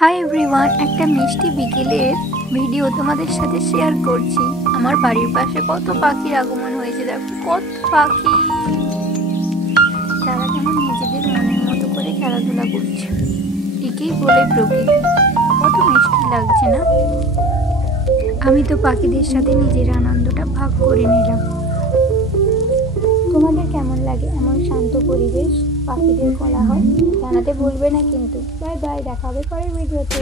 Hi everyone, একটা মিষ্টি বিকেলের ভিডিও তোমাদের সাথে শেয়ার করছি। আমার বাড়ির পাশে কত পাখির আগমন হয়েছে, দেখো কত পাখি। তারা যেমন নিজেদের মনের মতো করে খেলাধুলা করছে। একেই বলে প্রকৃতি। কত মিষ্টি লাগছে না? আমি তো পাখিদের সাথে নিজের আনন্দটা ভাগ করে নিলাম। তোমাদের কেমন লাগে এমন শান্ত পরিবেশ, পাখিদের কোলাহল? জানাতে ভুলবে না কিন্তু। বাই বাই, দেখা হবে পরের ভিডিওতে।